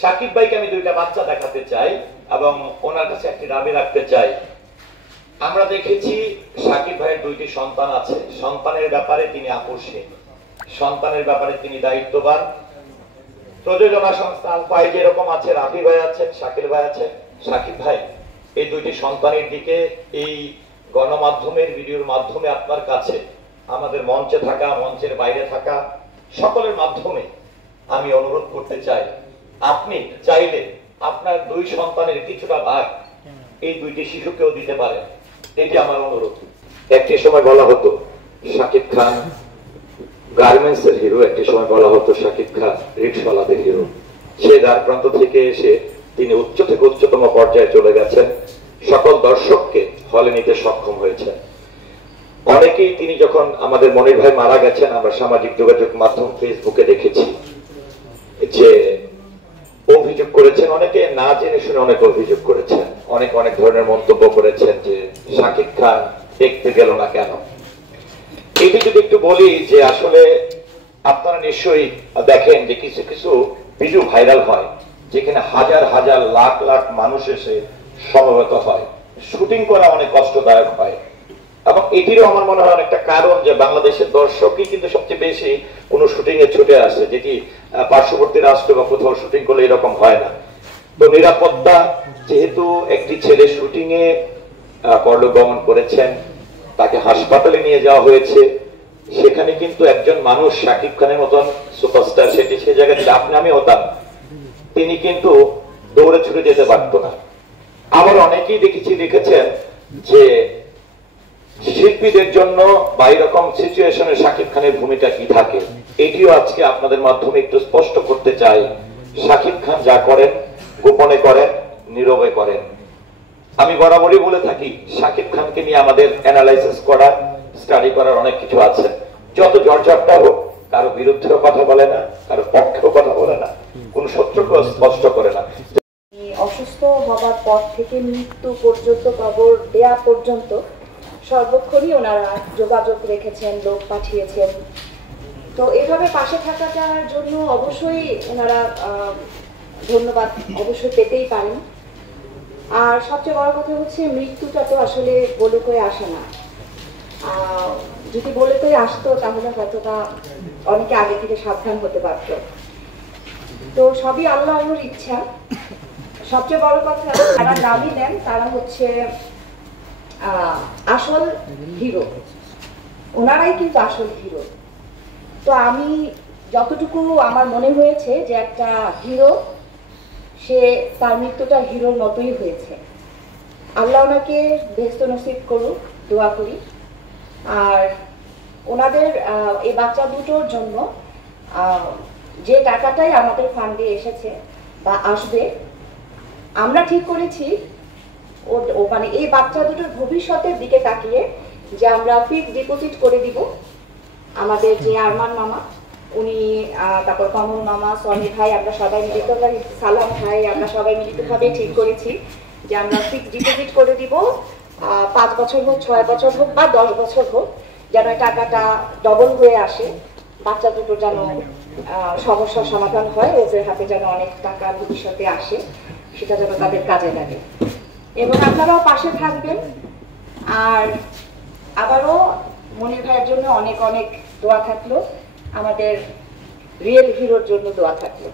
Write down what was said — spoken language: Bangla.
সাকিব ভাইকে আমি দুইটা বাচ্চা দেখাতে চাই এবং ওনার কাছে একটি দাবি রাখতে চাই। আমরা দেখেছি সাকিব ভাইয়ের দুইটি সন্তান আছে, সন্তানের ব্যাপারে তিনি আপোষহীন, সন্তানের ব্যাপারে তিনি দায়িত্ববান। প্রযোজনা সংস্থা আলফায় যেরকম আছে, রাফি ভাই আছেন, শাকিল ভাই আছেন, সাকিব ভাই এই দুইটি সন্তানের দিকে এই গণমাধ্যমের ভিডিওর মাধ্যমে আপনার কাছে, আমাদের মঞ্চে থাকা, মঞ্চের বাইরে থাকা সকলের মাধ্যমে আমি অনুরোধ করতে চাই, আপনি চাইলে আপনার দুই সন্তানের কিছুটা ভাগ এই দুইটি শিশুকেও দিতে পারেন, এটি আমার অনুরোধ। একটি সময় বলা হতো শাকিব খান গার্মেন্টস এর হিরো, একটি সময় বলা হতো শাকিব খান রিক্সাওয়ালাদের হিরো। সে দ্বার প্রান্ত থেকে এসে তিনি উচ্চ থেকে উচ্চতম পর্যায়ে চলে গেছেন, সকল দর্শককে হলে নিতে সক্ষম হয়েছেন। অনেকেই তিনি যখন আমাদের মনির ভাই মারা গেছেন, আমরা সামাজিক যোগাযোগ মাধ্যম ফেসবুকে দেখেছি যে অভিযোগ করেছেন, অনেকে না জেনে শুনে অনেক অভিযোগ করেছেন, অনেক অনেক ধরনের মন্তব্য করেছেন যে শাকিব খান দেখতে গেল না কেন। এটি যদি একটু বলি যে আসলে আপনারা নিশ্চয়ই দেখেন যে কিছু কিছু ভিডিও ভাইরাল হয় যেখানে হাজার হাজার লাখ লাখ মানুষ এসে সমবেত হয়, শুটিং করা অনেক কষ্টদায়ক হয়। এবং এটিরও আমার মনে হয় অনেকটা কারণ যে বাংলাদেশের দর্শকই কিন্তু সবচেয়ে বেশি কোন শুটিং এ ছুটে আসে, যেটি পার্শ্ববর্তী রাষ্ট্র বা কোথাও শুটিং করলে এরকম হয় না। তো নিরাপত্তা, যেহেতু একটি ছেলে শুটিং এ পরলোকগমন করেছেন, তাকে হাসপাতালে নিয়ে যাওয়া হয়েছে, সেখানে কিন্তু একজন মানুষ শাকিব খানের মতন সুপারস্টার, সেটি সে জায়গায় যদি আপনি আমি হতাম, তিনি কিন্তু দৌড়ে ছুটে যেতে পারত না। আবার অনেকেই দেখেছেন যে শিল্পীদের জন্য বা এরকম সিচুয়েশনে শাকিব খানের ভূমিকা কি থাকে, এটিও আজকে আপনাদের মাধ্যমে একটু স্পষ্ট করতে চাই। শাকিব খান যা করেন গোপনে করেন, নীরবে করেন। আমি বরাবরই বলে থাকি শাকিব খানকে নিয়ে আমাদের অ্যানালাইসিস করা, স্টাডি করার অনেক কিছু আছে। যত ঝড়ঝাপটা হোক, কারো বিরুদ্ধেও কথা বলে না, কারো পক্ষেও কথা বলে না, কোন শত্রুকেও স্পষ্ট করে না। অসুস্থ হবার পর থেকে মৃত্যু পর্যন্ত খবর দেয়া পর্যন্ত সর্বক্ষণই ওনারা যোগাযোগ রেখেছেন, লোক পাঠিয়েছেন। তো এভাবে পাশে থাকাটার জন্য অবশ্যই ওনারা ধন্যবাদ অবশ্যই পেতেই পারেন। আর সবচেয়ে বড় কথা হচ্ছে মৃত্যুটা তো আসলে বলে কয়ে আসে না। যদি বলে কয়ে আসতো তাহলে হয়তো বা অনেকে আগে থেকে সাবধান হতে পারত। তো সবই আল্লাহর ইচ্ছা। সবচেয়ে বড় কথা, যারা দাবি দেন তারা হচ্ছে আসল হিরো, ওনারাই কিন্তু আসল হিরো। তো আমি যতটুকু আমার মনে হয়েছে যে একটা হিরো, সে তার মৃত্যুটা হিরোর মতোই হয়েছে। আল্লাহ ওনাকে বেহেশত নসিব করুক, দোয়া করি। আর ওনাদের এই বাচ্চা দুটোর জন্য যে টাকাটাই আমাদের ফান্ডে এসেছে বা আসবে, আমরা ঠিক করেছি ও মানে এই বাচ্চা দুটোর ভবিষ্যতের দিকে তাকিয়ে যে আমরা ফিক্সড ডিপোজিট করে দিব। আমাদের যে আরমান মামা উনি, তারপর কমল মামা, সনি ভাই, আমরা সবাই মিলিত, সালাম ভাই, আমরা সবাই মিলিতভাবে ঠিক করেছি যে আমরা ফিক্সড ডিপোজিট করে দিব। 5 বছর হোক, 6 বছর হোক বা 10 বছর হোক, যেন টাকাটা ডবল হয়ে আসে, বাচ্চা দুটো যেন সমস্যার সমাধান হয়, ওদের হাতে যেন অনেক টাকা ভবিষ্যতে আসে, সেটা যেন তাদের কাজে লাগে। এবং আপনারাও পাশে থাকবেন। আর আবারও মনির ভাইয়ের জন্য অনেক অনেক দোয়া থাকলো, আমাদের রিয়েল হিরোর জন্য দোয়া থাকলো।